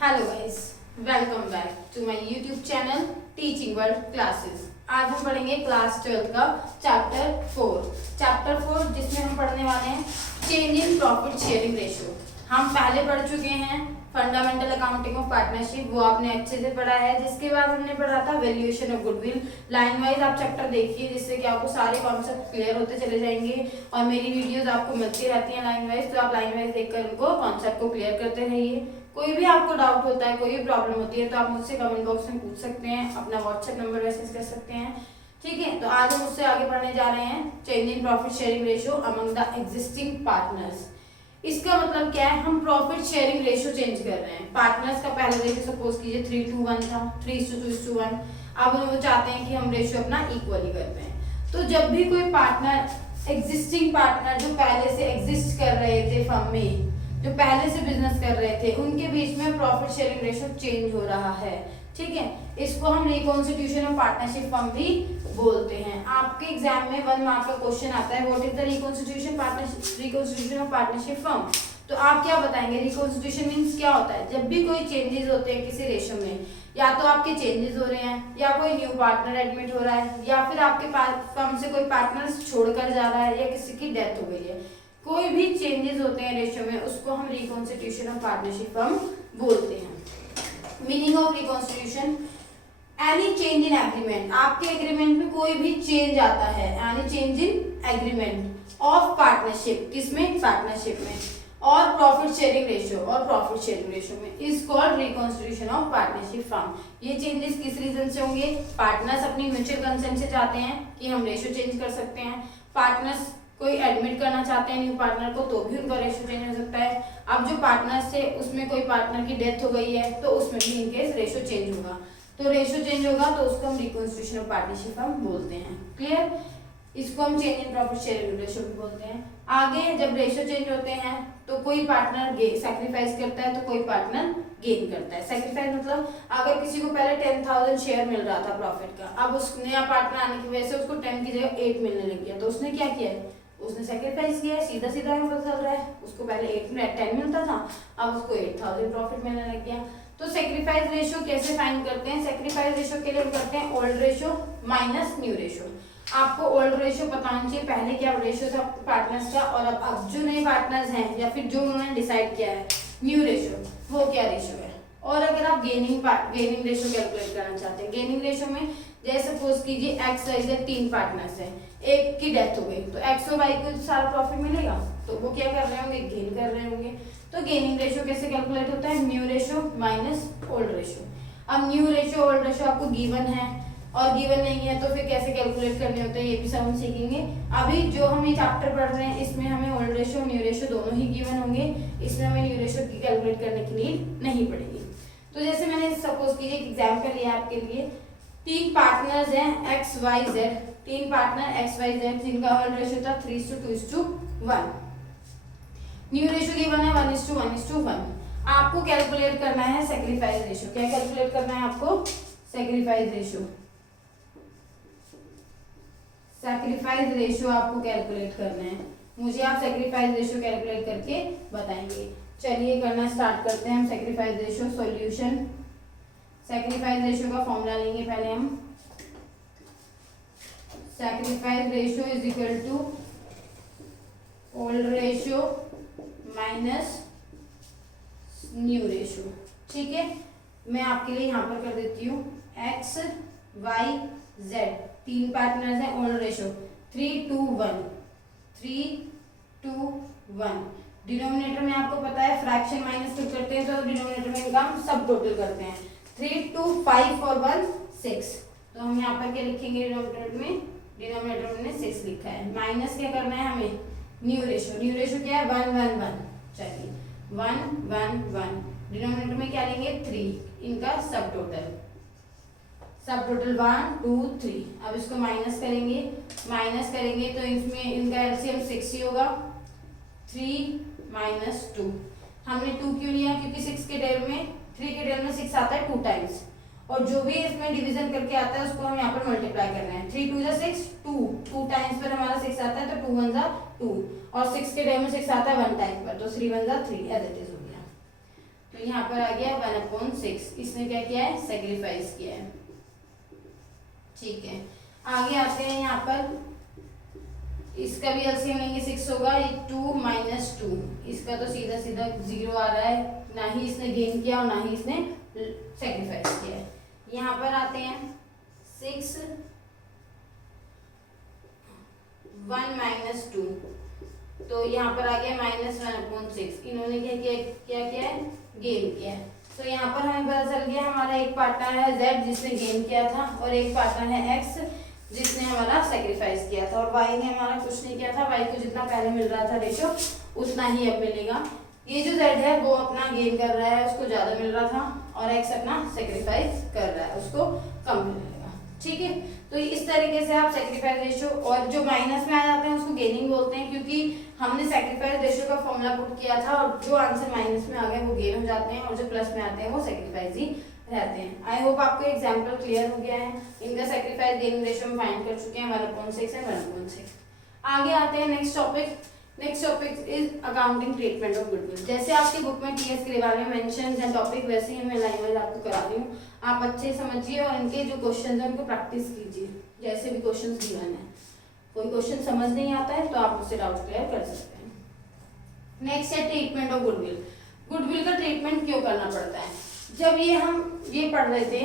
Hello guys, welcome back to my YouTube channel teaching world classes. आज हम पढ़ेंगे class 12 का चैप्टर 4 जिसमें हम पढ़ने वाले हैं change in profit sharing ratio. हम पहले पढ़ चुके हैं फंडामेंटल अकाउंटिंग ऑफ पार्टनरशिप, वो आपने अच्छे से पढ़ा है। जिसके बाद हमने पढ़ा था valuation of goodwill. Line wise आप चैप्टर देखिए जिससे कि आपको सारे कॉन्सेप्ट क्लियर होते चले जाएंगे। और मेरी वीडियोस आपको मिलती रहती हैं लाइन वाइज, तो आप लाइन वाइज देखकर उनको कॉन्सेप्ट को क्लियर करते रहिए। कोई भी आपको डाउट होता है, कोई भी प्रॉब्लम होती है तो आप मुझसे कमेंट बॉक्स में पूछ सकते हैं, अपना व्हाट्सएप नंबर मैसेज कर सकते हैं। ठीक है, तो आज हम उससे आगे बढ़ने जा रहे हैं change in profit sharing ratio among the existing partners. इसका मतलब क्या है, हम प्रॉफिट शेयरिंग रेशियो चेंज कर रहे हैं। पार्टनर्स का पहले रेशियो सपोज कीजिए 3:1 था, 3:2:1। अब वो चाहते हैं कि हम रेशियो अपना इक्वली करते हैं। तो जब भी कोई पार्टनर एग्जिस्टिंग पार्टनर जो पहले से एग्जिस्ट कर रहे थे फर्म में, जो पहले से बिजनेस कर रहे थे, उनके बीच में प्रॉफिट शेयरिंग रेशियो चेंज हो रहा है। ठीक है, इसको हम रिकॉन्स्टिट्यूशन ऑफ पार्टनरशिप फर्म भी बोलते हैं। आपके एग्जाम में 1 मार्क का क्वेश्चन आता है, what is the reconstitution of partnership firm. तो आप क्या बताएंगे? रिकॉन्स्टिट्यूशन मींस क्या होता है? जब भी कोई चेंजेस होते हैं किसी रेशियो में, या तो आपके चेंजेस हो रहे हैं, या कोई न्यू पार्टनर एडमिट हो रहा है, या फिर आपके फर्म से कोई पार्टनर छोड़कर जा रहा है, या किसी की डेथ हो गई है, कोई भी चेंजेस होते हैं रेशियो में, उसको हम रिकॉन्स्टिट्यूशन ऑफ पार्टनरशिप फर्म बोलते हैं। Meaning of reconstitution, any change in agreement, आपके एग्रीमेंट में कोई भी चेंज आता है, any change in agreement of partnership, किसमें? पार्टनरशिप में, और प्रॉफिट शेयरिंग रेशियो, और प्रॉफिट शेयरिंग रेशियो में, is called reconstitution of partnership firm. ये चेंजेस किस रीजन से होंगे? पार्टनर्स अपनी म्यूचुअल कंसेंट से चाहते हैं कि हम रेशियो चेंज कर सकते हैं। पार्टनर्स कोई एडमिट करना चाहते हैं न्यू पार्टनर को, तो भी उनका रेशियो चेंज हो सकता है। अब जो पार्टनर से उसमें कोई पार्टनर की डेथ हो गई है, तो उसमें भी इनकेस रेशियो चेंज होगा। तो रेशियो चेंज होगा तो उसको हम रिकॉन्स्टिट्यूशन ऑफ पार्टनरशिप फर्म बोलते हैं। क्लियर? इसको हम change in profit sharing ratio भी बोलते हैं। आगे जब रेशियो चेंज होते हैं तो कोई पार्टनर सैक्रिफाइस करता है, तो कोई पार्टनर गेन करता है। सैक्रिफाइस मतलब अगर किसी को पहले 10,000 शेयर मिल रहा था प्रॉफिट का, अब उस नया पार्टनर आने की वजह से उसको 10 की जगह 8 मिलने लग गया, तो उसने क्या किया है? उसने सैक्रिफाइस किया है। सीधा सीधा हमें पता चल रहा है, उसको पहले 10 मिलता था, अब उसको 8,000 प्रॉफिट मिलने लग गया। तो सैक्रिफाइस रेशियो कैसे फाइंड करते हैं? सैक्रिफाइस रेशियो के लिए हम करते हैं old ratio minus new ratio. आपको ओल्ड रेशियो पता होना चाहिए, पहले क्या रेशियो था पार्टनर्स का, और अब जो नए पार्टनर्स हैं या फिर जो उन्होंने डिसाइड किया है न्यू रेशियो, वो क्या रेशियो है। और अगर आप गेनिंग रेशियो कैलकुलेट करना चाहते हैं, गेनिंग रेशियो में जैसे सपोज कीजिए एक्स वाई जेड 3 पार्टनर्स हैं, एक की डेथ हो गई, तो एक्स और वाई को सारा प्रॉफिट मिलेगा, तो वो क्या कर रहे होंगे? गेन कर रहे होंगे। तो गेनिंग रेशियो कैसे कैलकुलेट होता है? New ratio minus old ratio. अब न्यू रेशियो ओल्ड रेशियो आपको गिवन है, और गिवन नहीं है तो फिर कैसे कैलकुलेट करने होते हैं, ये भी सब हम सीखेंगे। अभी जो हम ये चैप्टर पढ़ रहे हैं इसमें हमें ओल्ड रेशियो न्यू रेशियो दोनों ही गिवन होंगे, इसमें हमें न्यू रेशियो की कैलकुलेट करने की नीड नहीं पड़ेगी। तो जैसे मैंने सपोज कीजिए एग्जाम्पल लिया आपके लिए, 3 पार्टनर्स हैं X Y Z, 3 partner X Y Z जिनका ओल्ड रेशियो था 3:2:1। न्यू रेशियो गिवन है 1:1:1। आपको कैलकुलेट करना है सैक्रिफाइस रेशियो। क्या कैलकुलेट करना है आपको? Sacrifice ratio. सैक्रिफाइस रेशियो आपको कैलकुलेट करना है। मुझे आप सैक्रिफाइस रेशियो कैलकुलेट करके बताएंगे। चलिए करना स्टार्ट करते हैं हम sacrifice ratio solution. Sacrifice ratio का फॉर्मूला लेंगे पहले हम। Sacrifice ratio is equal to old ratio minus new ratio. ठीक है, मैं आपके लिए यहाँ पर कर देती हूँ एक्स वाई जेड, 3 पार्टनर्स हैं, ओल्ड रेशियो 3:1, 3:1। डिनोमिनेटर में आपको पता है फ्रैक्शन माइनस क्यों करते हैं, तो डिनोमिनेटर में इनका हम सब टोटल करते हैं। 3 2 5 और 1 6, तो हम यहाँ पर क्या लिखेंगे? डिनोमिनेटर में 6 लिखा है। माइनस क्या करना है हमें? New ratio. न्यू रेशियो क्या है? 1 1 1। चलिए 1 1 1, डिनोमिनेटर में क्या लेंगे? 3, इनका सब टोटल 1 2 3। अब इसको माइनस करेंगे तो इसमें इनका एलसीएम 6 ही होगा। 3 - 2, हमने 2 क्यों लिया? क्योंकि 3 के टेबल में 6 आता है 2 टाइम्स, और जो भी इसमें डिवीजन करके आता है उसको हम यहाँ पर मल्टीप्लाई कर रहे हैं। 3 2 6 2 टाइम्स पर हमारा 6 आता है, तो 2 1 2, और 6 के टेबल में 6 आता है 1 टाइम पर, तो 3 1 3 एज इट इज हो गया। तो यहाँ पर आ गया 1/6, इसने क्या किया है, सेक्रीफाइस किया है। ठीक है, आगे आते हैं यहाँ पर, इसका भी एलसीएम लेंगे 6 होगा, ये 2 - 2, इसका तो सीधा सीधा 0 आ रहा है, ना ही इसने गेन किया और ना ही इसने सेक्रीफाइस किया है। यहाँ पर आते हैं 6 1 - 2, तो यहाँ पर आ गया -1/6, इन्होंने क्या किया है, गेन किया है। तो यहाँ पर हमें पता चल गया हमारा एक पार्टनर है Z जिसने गेन किया था और एक पार्टनर है X जिसने हमारा सेक्रीफाइस किया था, और Y ने हमारा कुछ नहीं किया था, Y को जितना पहले मिल रहा था रेशो उतना ही अब मिलेगा। ये जो Z है वो अपना गेन कर रहा है, उसको ज्यादा मिल रहा था, और X अपना सेक्रीफाइस कर रहा है, उसको कम मिलेगा। ठीक है, तो इस तरीके से आप सेक्रीफाइस रेशो, और जो माइनस में आ जाते हैं उसको गेनिंग बोलते हैं, क्योंकि हमने सेक्रीफाइस रेशो का फॉर्मूला पुट किया था और जो आंसर माइनस में आ गए वो गेन हो जाते हैं, और जो प्लस में आते हैं वो सेक्रीफाइस ही रहते हैं। आई होप आपको एग्जाम्पल क्लियर हो गया है। इनका सेक्रीफाइस गेनिंग रेशो हम फाइंड कर चुके हैं 1/6 एंड 1/6। आगे आते हैं next topic. Next topic is accounting treatment of goodwill. जैसे आपकी बुक में टीएस ग्रेवाल में मेंशन एंड टॉपिक, वैसे ही मैं लाइन वाइज आपको करा रही हूँ, आप अच्छे समझिए और इनके जो क्वेश्चन है उनको प्रैक्टिस कीजिए। जैसे भी क्वेश्चन गिवन है, कोई क्वेश्चन समझ नहीं आता है तो आप उससे डाउट क्लियर कर सकते हैं। नेक्स्ट है ट्रीटमेंट ऑफ गुडविल। गुडविल का ट्रीटमेंट क्यों करना पड़ता है? जब हम ये पढ़ रहे थे,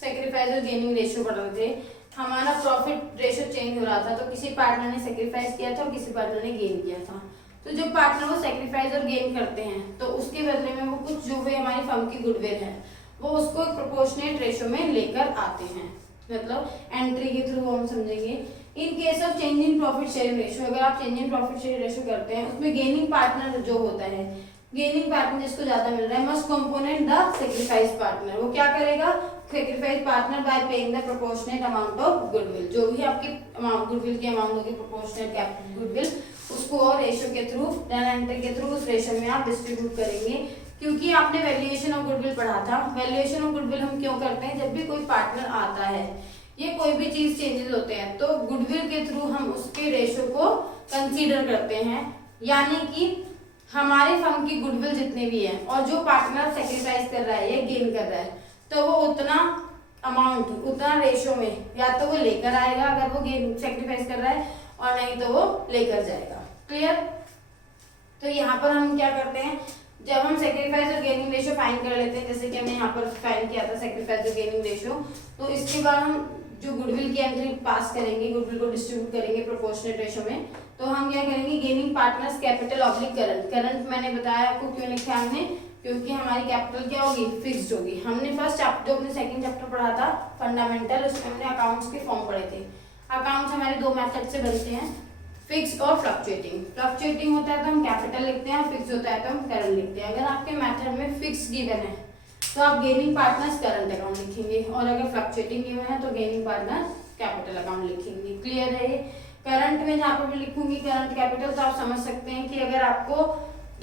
सेक्रीफाइस और गेनिंग रेशियो पढ़ रहे थे, हमारा प्रॉफिट रेशियो चेंज हो रहा था, तो किसी पार्टनर ने सेक्रीफाइस किया था और किसी पार्टनर ने गेन किया था। तो जो पार्टनर वो सेक्रीफाइस और गेन करते हैं तो उसके बदले में वो कुछ जो भी हमारी फर्म की गुडविल है वो उसको प्रोपोर्शनेट रेशियो में लेकर आते हैं, मतलब एंट्री के थ्रू हम समझेंगे। In case of change in profit sharing ratio, अगर आप change in profit sharing ratio करते हैं उसमें गेनिंग पार्टनर जो होता है, गेनिंग पार्टनर जिसको ज्यादा मिल रहा है, must component the sacrifice partner. वो क्या करेगा, sacrifice partner by paying the proportionate amount of goodwill. जो भी आपकी अमाउंट गुडविल की अमाउंट होगी, प्रोपोर्शनेट कैपिटल गुडविल, उसको और रेशियो के थ्रू, रन एंट्री के थ्रू उस रेशियो में आप डिस्ट्रीब्यूट करेंगे। क्योंकि आपने वैल्यूएशन ऑफ गुडविल पढ़ा था। वैल्यूएशन ऑफ गुडविल हम क्यों करते हैं? जब भी कोई पार्टनर आता है, ये कोई भी चीज चेंजेस होते हैं, तो गुडविल के थ्रू हम उसके रेशियो को कंसीडर करते हैं। यानी कि हमारे फर्म की गुडविल जितने भी है और जो पार्टनर सेक्रीफाइस कर रहा है या गेन कर रहा है, तो वो उतना अमाउंट, उतना रेशियो में या तो वो लेकर आएगा अगर वो गेन सेक्रीफाइस कर रहा है, और नहीं तो वो लेकर जाएगा। क्लियर? तो यहाँ पर हम क्या करते हैं, जब हम सेक्रीफाइस और गेनिंग रेशियो फाइंड कर लेते हैं, जैसे कि हमने यहाँ पर फाइंड किया था सेक्रीफाइस और गेनिंग रेशियो, तो इसके बाद हम जो गुडविल की एंट्री पास करेंगे, गुडविल को डिस्ट्रीब्यूट करेंगे प्रोपोर्शनेट रेशियो में, तो हम क्या करेंगे, gaining partners capital oblique current. Current मैंने बताया आपको क्यों लिखा हमने, क्योंकि हमारी कैपिटल क्या होगी, फिक्स्ड होगी। हमने फर्स्ट जो अपने सेकंड चैप्टर पढ़ा था फंडामेंटल, उसमें हमने अकाउंट्स के फॉर्म पढ़े थे। अकाउंट्स हमारे दो मेथड से बनते हैं, फिक्स और फ्लक्चुएटिंग। फ्लक्चुएटिंग होता है तो हम कैपिटल लिखते हैं, फिक्स होता है तो हम करंट लिखते हैं। अगर आपके मेथड में फिक्स गिवन है तो आप गेनिंग पार्टनर्स करंट अकाउंट लिखेंगे, और अगर फ्लक्चुएटिंग गिवन है तो गेनिंग पार्टनर्स कैपिटल अकाउंट लिखेंगे। क्लियर है? करंट में जहाँ पर भी लिखूंगी करंट कैपिटल, तो आप समझ सकते हैं कि अगर आपको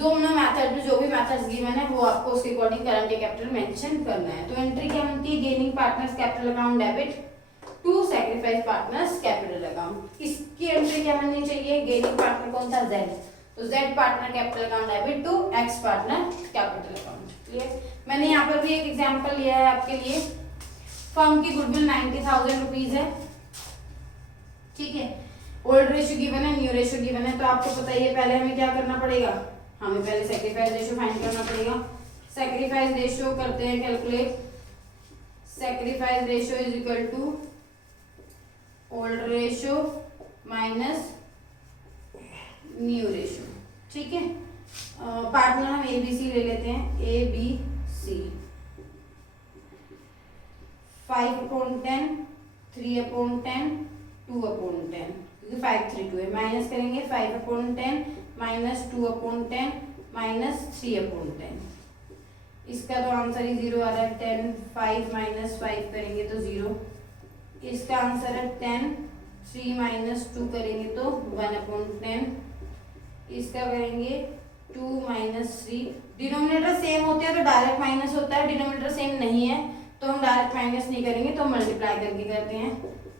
दोनों मेथड में जो भी मेथड्स गिवन है वो आपको उसके अकॉर्डिंग करंट या कैपिटल मेंशन करना है। तो एंट्री क्या बनती है, gaining partners capital account debit to sacrifice partners capital account. इसकी एंट्री क्या बननी चाहिए, गेनिंग पार्टनर कौन था, Z, तो Z partner capital account debit to X partner capital account. Clear? मैंने यहाँ पर भी एक एग्जांपल लिया है आपके लिए। फर्म की गुडविल 90,000 रुपीज है, ठीक है। ओल्ड रेशियो गिवन है, न्यू रेशियो गिवन है, तो आपको पता ही है पहले हमें क्या करना पड़ेगा, हमें पहले सेक्रीफाइस रेशियो फाइंड करना पड़ेगा। सेक्रीफाइस रेशियो करते हैं calculate, sacrifice ratio is equal to old ratio minus new ratio, ठीक है। पार्टनर हम ABC ले लेते हैं, ABC 5/10, 3/10, 2/10, क्योंकि 5 3 2 है, माइनस करेंगे 5/10 माइनस 2/10 माइनस 3/10। इसका तो आंसर ही 0 आ रहा है। 10 5 माइनस 5 करेंगे तो 0। इसका आंसर है 10 3 माइनस 2 करेंगे तो 1/10। इसका करेंगे 2 माइनस 3। डिनोमिनेटर सेम होते हैं तो डायरेक्ट माइनस होता है, डिनोमिनेटर सेम नहीं है तो हम डायरेक्ट माइनस नहीं करेंगे, तो मल्टीप्लाई करके करते हैं।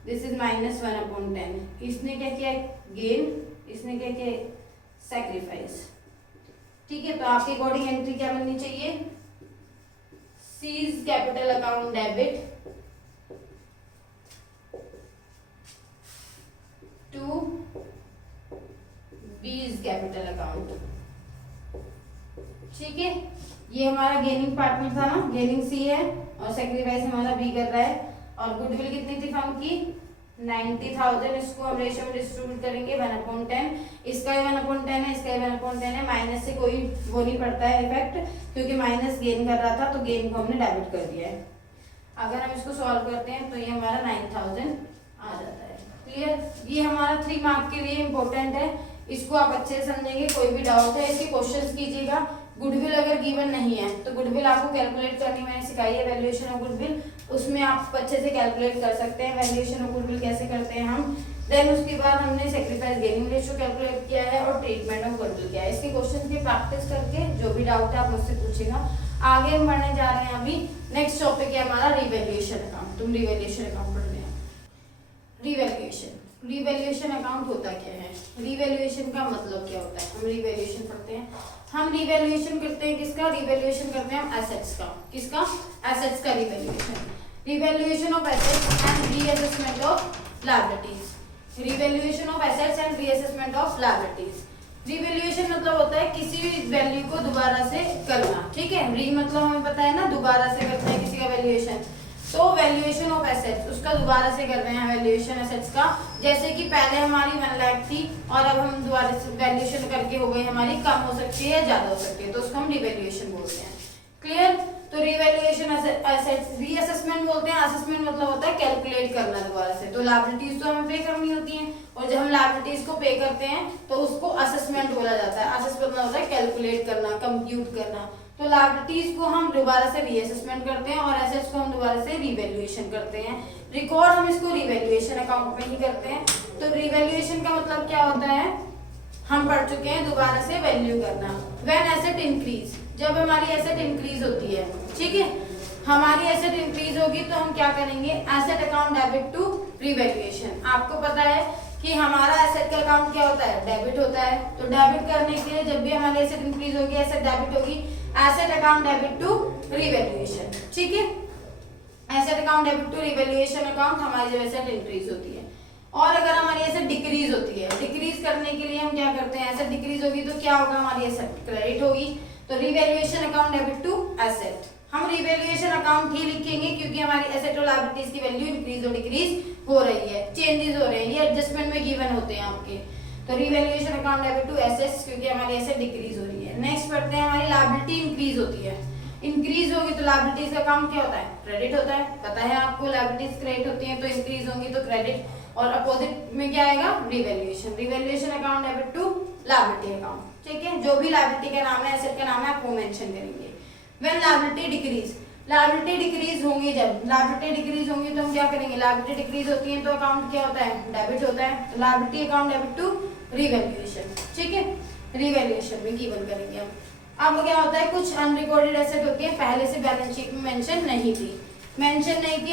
This is minus 1/10। इसने क्या किया, गेन, इसने क्या किया, सेक्रीफाइस, ठीक है। तो आपके अकॉर्डिंग एंट्री क्या बननी चाहिए, C's capital account debit to B's capital account। ठीक है, ये हमारा गेनिंग पार्टनर था ना, गेनिंग सी है और सेक्रीफाइस हमारा बी कर रहा है। और गुडविल कितनी थी फर्म की 90,000। इसको हम रेशियो में डिस्ट्रीब्यूट करेंगे 1/10। इसका भी 1/10 है, इसका भी 1/10 है। माइनस से कोई वो नहीं पड़ता है इफेक्ट, क्योंकि माइनस गेन कर रहा था तो गेन को हमने डेबिट कर दिया है। अगर हम इसको सॉल्व करते हैं तो ये हमारा 9,000 आ जाता है। क्लियर, ये हमारा 3 मार्क के लिए इम्पोर्टेंट है, इसको आप अच्छे से समझेंगे। कोई भी डाउट है इसके क्वेश्चंस कीजिएगा। गुडविल अगर गिवन नहीं है तो गुडविल आपको कैलकुलेट करनी मैंने सिखाई है, वैल्यूएशन ऑफ गुडविल, उसमें आप अच्छे से कैलकुलेट कर सकते हैं वैल्यूएशन ऑफ गुडविल कैसे करते हैं हम। देन उसके बाद हमने सेक्रीफाइस गेनिंग रेशियो कैलकुलेट किया है और ट्रीटमेंट ऑफ गुडविल किया है। इसके क्वेश्चन की प्रैक्टिस करके जो भी डाउट है आप मुझसे पूछेगा। आगे हम बढ़ने जा रहे हैं। अभी नेक्स्ट टॉपिक है हमारा रिवैल्यूएशन अकाउंट। तुम रिवैल्यूएशन अकाउंट पढ़ रहे हैं। रिवैल्यूएशन अकाउंट होता क्या है, रिवैल्यूएशन का मतलब क्या होता है। हम रिवैल्यूएशन पढ़ते हैं, हम रिवैल्यूएशन करते हैं किसका, रिवैल्यूएशन करते हैं हम एसेट्स का। किसका, एसेट्स का revaluation of assets and reassessment of liabilities. Revaluation of assets and reassessment of liabilities. Revaluation मतलब होता है किसी भी वैल्यू को दोबारा से करना। ठीक है, री मतलब हमें पता है ना, दोबारा से करते हैं किसी का वैल्यूएशन। तो वैल्यूएशन ऑफ एसेट्स, उसका दोबारा से कर रहे हैं वैल्यूएशन एसेट्स का। जैसे कि पहले हमारी 1 लाख थी और अब हम दोबारा से वैल्यूएशन करके हो गई हमारी, कम हो सकती है या ज्यादा हो सकती है, तो उसको हम रिवैल्यूएशन बोलते हैं। क्लियर, तो रिवैल्यूएशन एसेट्स, रीअसेसमेंट बोलते हैं। असेसमेंट मतलब होता है कैलकुलेट करना दोबारा से। तो लायबिलिटीज तो हमें पे करनी होती है और जब हम लायबिलिटीज को पे करते हैं तो उसको असेसमेंट बोला जाता है। असेसमेंट मतलब होता है कैलकुलेट करना, कंप्यूट करना। तो लायबिलिटीज को हम दोबारा से रीअसेसमेंट करते हैं और एसेट्स को हम दोबारा से रिवैल्यूएशन करते हैं। रिकॉर्ड हम इसको रिवैल्यूएशन अकाउंट में ही करते हैं। तो रिवैल्यूएशन का मतलब क्या होता है, हम पढ़ चुके हैं, दोबारा से वैल्यू करना। व्हेन एसेट इंक्रीज, जब हमारी एसेट इंक्रीज होती है, ठीक है, हमारी एसेट इंक्रीज होगी तो हम क्या करेंगे, asset account debit to revaluation. आपको पता है कि हमारा एसेट का अकाउंट क्या होता है, डेबिट होता है। तो डेबिट करने के लिए जब भी हमारी एसेट इंक्रीज होगी, एसेट डेबिट होगी, asset account debit to revaluation. ठीक है, asset account debit to revaluation account हमारी जब एसेट इंक्रीज होती है। और अगर हमारी एसेट डिक्रीज होती है, डिक्रीज करने के लिए हम क्या करते हैं, एसेट डिक्रीज होगी तो क्या होगा, हमारी एसेट क्रेडिट होगी। तो revaluation account debit to asset. हम रिवैल्यूएशन अकाउंट ही लिखेंगे क्योंकि हमारी एसेट और लायबिलिटीज की वैल्यू इंक्रीज और डिक्रीज हो रही है, चेंजेस हो रहे हैं, ये एडजस्टमेंट में गिवन होते हैं आपके। तो revaluation account debit to assets, क्योंकि हमारी एसेट डिक्रीज हो रही है। नेक्स्ट पढ़ते हैं, हमारी लायबिलिटी इंक्रीज होती है। इंक्रीज होगी तो लायबिलिटीज का अकाउंट क्या होता है, क्रेडिट होता है। पता है आपको, लायबिलिटीज क्रेडिट होती हैं तो इंक्रीज होंगी तो क्रेडिट, और अपोजिट में क्या आएगा, revaluation. Revaluation account debit to liability account. ठीक है, जो भी लायबिलिटी का नाम है, एसेट का नाम है, आपको मेंशन करेंगे। When liability decrease, liability decrease होंगी, जब लायबिलिटी डिक्रीज होंगी तो हम क्या करेंगे, लायबिलिटी डिक्रीज होती है तो अकाउंट क्या होता है, डेबिट होता है। Liability account debit to revaluation. ठीक है, रिवैल्यूएशन में गिवन करेंगे हम। अब क्या होता है, कुछ अनरिकॉर्डेड एसेट होती है, पहले से बैलेंस शीट में मेंशन नहीं थी,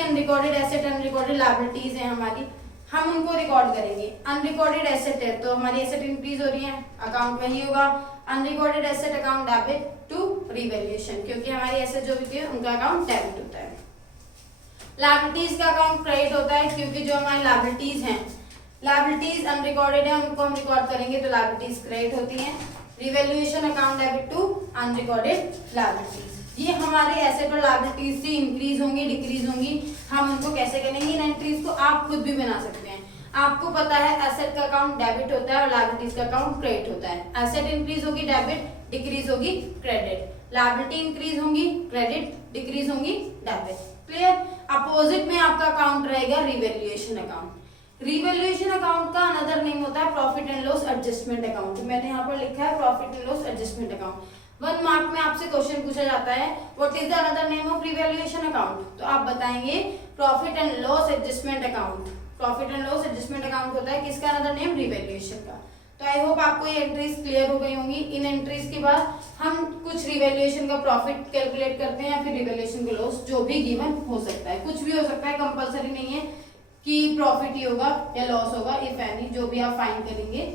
अनरिकॉर्डेड एसेट, अनरिकॉर्डेड लायबिलिटीज है हमारी, हम उनको रिकॉर्ड करेंगे। अनरिकॉर्डेड एसेट है तो हमारी एसेट इंक्रीज हो रही है, अकाउंट में ही होगा unrecorded asset account debit to revaluation, क्योंकि हमारी एसेट जो भी थी उनका अकाउंट डेबिट होता है। लायबिलिटीज का अकाउंट क्रेडिट होता है, क्योंकि जो हमारी लायबिलिटीज हैं, लायबिलिटीज अनरिकॉर्डेड है, उनको हम रिकॉर्ड करेंगे तो लायबिलिटीज क्रेडिट होती हैं। Revaluation account debit to unrecorded liabilities, ये हमारे एसेट और लायबिलिटीज से इंक्रीज होंगी, डिक्रीज होंगी। हम उनको कैसे करेंगे, इन एंट्रीज को आप खुद भी बना सकते हैं। आपको पता है एसेट का अकाउंट डेबिट होता है और लायबिलिटीज का अकाउंट क्रेडिट होता है। एसेट इंक्रीज होगी, डेबिट, डिक्रीज होगी, क्रेडिट। लायबिलिटी इंक्रीज होंगी, क्रेडिट, डिक्रीज होंगी, डेबिट। क्लियर। अपोजिट में आपका अकाउंट रहेगा रिवैल्यूएशन अकाउंट। रिवैल्यूएशन अकाउंट का अनदर नेम होता है profit and loss adjustment account. मैंने यहाँ पर लिखा है profit and loss adjustment account. 1 mark में आपसे क्वेश्चन पूछा जाता है, what is the another name of revaluation account, तो आप बताएंगे profit and loss adjustment account. Profit and loss adjustment account होता है किसका अनदर नेम, रिवैल्यूएशन का। तो आई होप आपको ये एंट्रीज क्लियर हो गई होंगी। इन एंट्रीज के बाद हम कुछ रिवैल्यूएशन का प्रॉफिट कैलकुलेट करते हैं या फिर रिवैल्यूएशन का लॉस, जो भी गिवन हो सकता है, कुछ भी हो सकता है, कंपलसरी नहीं है कि प्रॉफिट ही होगा या लॉस होगा, इफ एनी, जो भी आप फाइंड करेंगे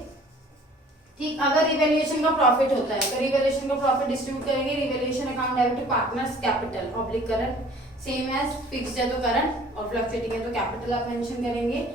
ठीक, अगर रिवैल्यूएशन का प्रॉफिट होता है तो रिवैल्यूएशन का प्रॉफिट डिस्ट्रीब्यूट करेंगे, revaluation account debit to partners capital oblique current, same as fixed है तो करंट और फ्लक्चुएटिंग है तो कैपिटल आप मेंशन करेंगे।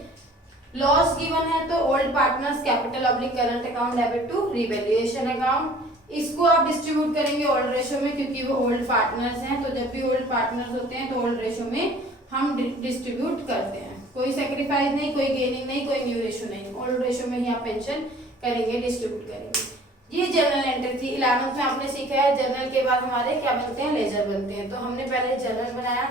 लॉस गिवन है तो old partners capital oblique current account debit to revaluation account. इसको आप डिस्ट्रीब्यूट करेंगे ओल्ड रेशो में, क्योंकि वो ओल्ड पार्टनर्स हैं, तो जब भी ओल्ड पार्टनर्स होते हैं तो ओल्ड रेशो में हम डिस्ट्रीब्यूट करते हैं। कोई सेक्रीफाइस नहीं, कोई गेनिंग नहीं, कोई न्यू रेशो नहीं, ओल्ड रेशो में ही आप मेंशन करेंगे, डिस्ट्रीब्यूट करेंगे। ये जर्नल एंट्री थी। 11th में आपने सीखा है जर्नल के बाद हमारे क्या बनते हैं, लेजर बनते हैं। तो हमने पहले जर्नल बनाया,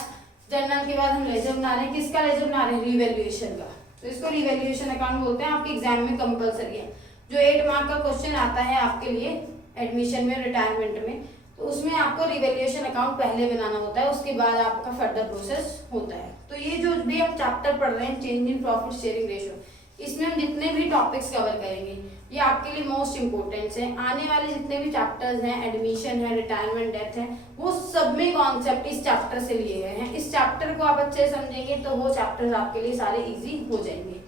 जर्नल के बाद हम लेजर बना रहे हैं। किसका लेजर बना रहे हैं, रिवैल्यूएशन का। तो इसको रिवैल्यूएशन अकाउंट बोलते हैं, आपके एग्जाम में कंपलसरी है। जो 8 मार्क का क्वेश्चन आता है आपके लिए एडमिशन में, रिटायरमेंट में, तो उसमें आपको रिवैल्यूएशन अकाउंट पहले बनाना होता है, उसके बाद आपका फर्दर प्रोसेस होता है। तो ये जो भी हम चैप्टर पढ़ रहे हैं change in profit sharing ratio, इसमें हम जितने भी टॉपिक्स कवर करेंगे ये आपके लिए मोस्ट इंपोर्टेंट है। आने वाले जितने भी चैप्टर्स हैं, एडमिशन है, रिटायरमेंट, डेथ है, वो सब में कॉन्सेप्ट इस चैप्टर से लिए गए हैं। इस चैप्टर को आप अच्छे से समझेंगे तो वो चैप्टर्स आपके लिए सारे इजी हो जाएंगे।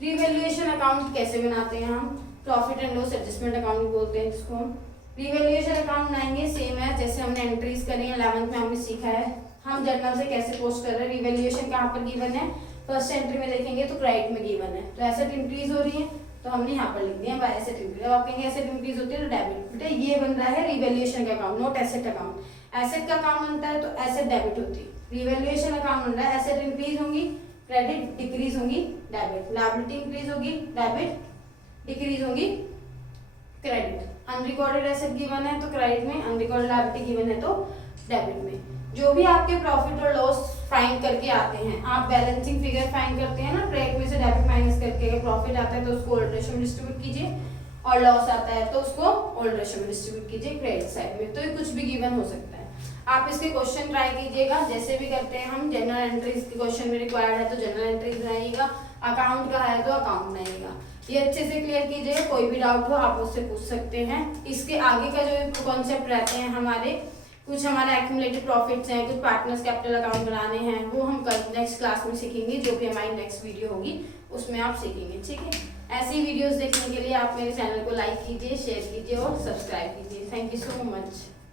रिवैल्यूएशन अकाउंट कैसे बनाते हैं हम, profit and loss adjustment account बोलते हैं जिसको हम। रिवैल्यूएशन अकाउंट बनाएंगे सेम है जैसे हमने एंट्रीज करी है 11th में हमने सीखा है। हम जर्नल से कैसे पोस्ट कर रहे हैं, रिवैल्यूएशन कहाँ पर गिवन है, फर्स्ट एंट्री में देखेंगे तो क्रेडिट में गिवन है, तो एसेट इंक्रीज हो रही है तो हमने यहाँ पर लिख दिया बाय एसेट इंक्रीज। अब आप कहेंगे एसेट इंक्रीज होती है तो डेबिट, बेटा ये बन रहा है रिवैल्यूएशन का account, not asset account. Asset का अकाउंट बनता है तो एसेट डेबिट होती है, रिवैल्यूएशन अकाउंट बन रहा है एसेट इंक्रीज होंगी, क्रेडिट डिक्रीज होंगी, डेबिट, लायबिलिटी इंक्रीज होगी, डेबिट, डिक्रीज होगी, क्रेडिट। अनरिकॉर्डेड एसेट गिवन है तो क्रेडिट में, अनरिकॉर्डेड लायबिलिटी गिवन है तो डेबिट में। जो भी आपके प्रॉफिट और लॉस फाइंड करके आते हैं, आप बैलेंसिंग फिगर फाइंड करते हैं ना, ट्रेक में से डेबिट माइनस करके, अगर प्रॉफिट आता है तो उसको ओल्ड रेशो में डिस्ट्रीब्यूट कीजिए और लॉस आता है तो उसको ओल्ड रेशो में डिस्ट्रीब्यूट कीजिए क्रेडिट साइड में। तो ये कुछ भी गिवन हो सकता है। आप इसके क्वेश्चन ट्राई कीजिएगा जैसे भी करते हैं हम। जनरल एंट्रीज के क्वेश्चन में रिक्वायर्ड है तो जनरल एंट्रीज बनाइएगा, अकाउंट का है तो अकाउंट बनाइएगा। ये अच्छे से क्लियर कीजिएगा, कोई भी डाउट हो आप उससे पूछ सकते हैं। इसके आगे का जो कॉन्सेप्ट रहते हैं हमारे, कुछ हमारे एक्यूमुलेटेड प्रॉफिट्स हैं, कुछ पार्टनर्स कैपिटल अकाउंट बनाने हैं, वो हम कल नेक्स्ट क्लास में सीखेंगे, जो भी हमारी नेक्स्ट वीडियो होगी उसमें आप सीखेंगे। ठीक है, ऐसी वीडियोस देखने के लिए आप मेरे चैनल को लाइक कीजिए, शेयर कीजिए और सब्सक्राइब कीजिए। Thank you so much.